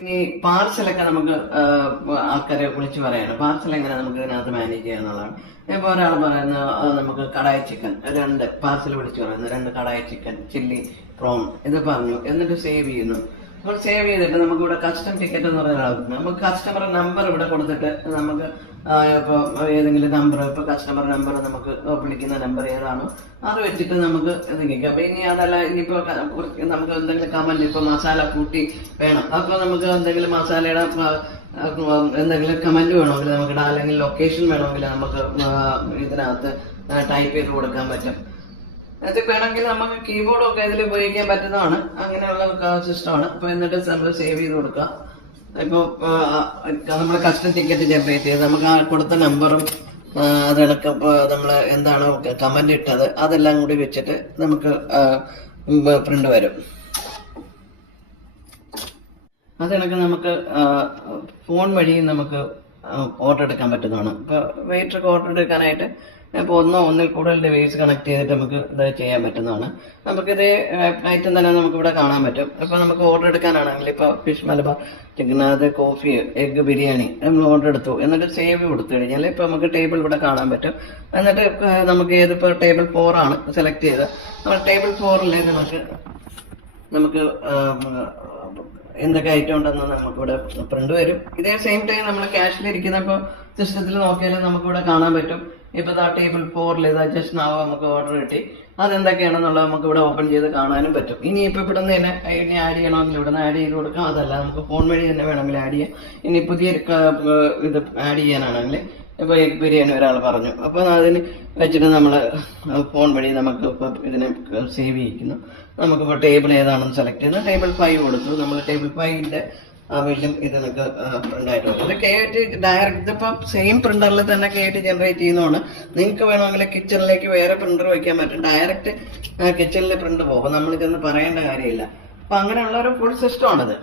ഈ പാർസലൊക്കെ നമുക്ക് ആൾക്കാരെ വിളിച്ച് പറയാണ് പാർസൽ എങ്ങനെ നമുക്ക് ഇതിനകത്ത് മാനേജ് ചെയ്യാന്നുള്ളതാണ്. ഇപ്പൊ ഒരാൾ പറയുന്ന നമുക്ക് കടായി ചിക്കൻ 2 പാർസൽ വിളിച്ച് പറയുന്നു, 2 കടായി ചിക്കൻ ചില്ലി പ്രോൺ ഇത് പറഞ്ഞു, എന്നിട്ട് സേവ് ചെയ്യുന്നു. അപ്പോൾ സേവ് ചെയ്തിട്ട് നമുക്ക് ഇവിടെ കസ്റ്റം ടിക്കറ്റ് എന്ന് പറയുന്ന നമുക്ക് കസ്റ്റമർ നമ്പർ ഇവിടെ കൊടുത്തിട്ട് നമുക്ക് ഇപ്പൊ ഏതെങ്കിലും നമ്പർ, ഇപ്പൊ കസ്റ്റമർ നമ്പർ നമുക്ക് വിളിക്കുന്ന നമ്പർ ഏതാണോ അത് വെച്ചിട്ട് നമുക്ക് എന്തെങ്കിലും. അപ്പൊ ഇനി അതല്ല, ഇനിയിപ്പോ നമുക്ക് എന്തെങ്കിലും കമന്റ്, ഇപ്പൊ മസാല കൂട്ടി വേണം, അപ്പൊ നമുക്ക് എന്തെങ്കിലും മസാലയുടെ എന്തെങ്കിലും കമന്റ് വേണമെങ്കിൽ നമുക്ക് ഇടാം, അല്ലെങ്കിൽ ലൊക്കേഷൻ വേണമെങ്കിൽ നമുക്ക് ഇതിനകത്ത് ടൈപ്പ് ചെയ്ത് കൊടുക്കാൻ പറ്റും. അത് വേണമെങ്കിൽ നമുക്ക് കീബോർഡും ഒക്കെ ഇതിൽ ഉപയോഗിക്കാൻ പറ്റുന്നതാണ്. അങ്ങനെയുള്ള സിസ്റ്റമാണ്. അപ്പൊ എന്നിട്ട് നമ്മൾ സേവ് ചെയ്ത് കൊടുക്കുക. ഇപ്പൊ നമ്മൾ കസ്റ്റം ടിക്കറ്റ് ജനറേറ്റ് ചെയ്ത് നമുക്ക് ആ കൊടുത്ത നമ്പറും അതിനൊക്കെ നമ്മൾ എന്താണോ കമന്റ് ഇട്ടത് അതെല്ലാം കൂടി വെച്ചിട്ട് നമുക്ക് പ്രിന്റ് വരും. അതിനൊക്കെ നമുക്ക് ഫോൺ വഴി നമുക്ക് ഓർഡർ എടുക്കാൻ പറ്റുന്നതാണ്. ഇപ്പൊ വെയിറ്റർക്ക് ഓർഡർ എടുക്കാനായിട്ട് ഇപ്പോൾ ഒന്നിൽ കൂടുതൽ ഡിവൈസ് കണക്ട് ചെയ്തിട്ട് നമുക്ക് ഇത് ചെയ്യാൻ പറ്റുന്നതാണ്. നമുക്കിത് ഐറ്റം തന്നെ നമുക്ക് ഇവിടെ കാണാൻ പറ്റും. ഇപ്പൊ നമുക്ക് ഓർഡർ എടുക്കാനാണെങ്കിൽ ഇപ്പൊ ഫിഷ് മലബാർ ചിക്കൻ, അത് കോഫി, എഗ് ബിരിയാണി നമ്മൾ ഓർഡർ എടുത്തു, എന്നിട്ട് സേവ് കൊടുത്തു കഴിഞ്ഞാൽ ഇപ്പൊ നമുക്ക് ടേബിൾ ഇവിടെ കാണാൻ പറ്റും. എന്നിട്ട് നമുക്ക് ഏതിപ്പോ ടേബിൾ 4 ആണ് സെലക്ട് ചെയ്ത് നമ്മൾ ടേബിൾ 4ലേക്ക് നമുക്ക് എന്തൊക്കെ ഐറ്റം ഉണ്ടെന്ന് നമുക്കിവിടെ പ്രിന്റ് വരും. ഇതേ സെയിം ടൈം നമ്മൾ ക്യാഷിലിരിക്കുന്ന ഇപ്പോൾ സിസ്റ്റത്തിൽ നോക്കിയാലും നമുക്കിവിടെ കാണാൻ പറ്റും. ഇപ്പൊ ആ ടേബിൾ 4 ജസ്റ്റ് നാവ് നമുക്ക് ഓർഡർ കിട്ടി, അതെന്തൊക്കെയാണെന്നുള്ളത് നമുക്ക് ഇവിടെ ഓപ്പൺ ചെയ്ത് കാണാനും പറ്റും. ഇനിയിപ്പോ ഇവിടെ നിന്ന് തന്നെ ഇനി ആഡ് ചെയ്യണമെങ്കിൽ ഇവിടെ നിന്ന് ആഡ് ചെയ്ത് കൊടുക്കാം. അതല്ല നമുക്ക് ഫോൺ വഴി തന്നെ വേണമെങ്കിൽ ആഡ് ചെയ്യാം. ഇനി പുതിയ ഇത് ആഡ് ചെയ്യാനാണെങ്കിൽ ഇപ്പൊ എഗ് ബിരിയാണി ഒരാൾ പറഞ്ഞു, അപ്പൊ അതിന് വെച്ചിട്ട് നമ്മള് ഫോൺ വഴി നമുക്ക് ഇപ്പൊ ഇതിനെ സേവ് ചെയ്യിക്കുന്നു. നമുക്കിപ്പോ ടേബിൾ ഏതാണെന്ന് സെലക്ട് ചെയ്യുന്നു, ടേബിൾ 5 കൊടുത്തു. നമ്മൾ ടേബിൾ 5ന്റെ വലിയ ഇതിനൊക്കെ പ്രിന്റ് ആയിട്ട് വരും. ഇത് കേട്ട് ഡയറക്റ്റ് ഇതിപ്പോ സെയിം പ്രിന്ററിൽ തന്നെ കേട്ട് ജനറേറ്റ് ചെയ്യുന്നതാണ്. നിങ്ങൾക്ക് വേണമെങ്കിൽ കിച്ചണിലേക്ക് വേറെ പ്രിന്റർ വയ്ക്കാൻ പറ്റും. ഡയറക്റ്റ് കിച്ചണിലെ പ്രിന്റ് പോകും, നമ്മൾ ഇതൊന്നും പറയേണ്ട കാര്യമില്ല. അപ്പൊ അങ്ങനെയുള്ള ഒരു ഫുൾ സിസ്റ്റം ആണിത്.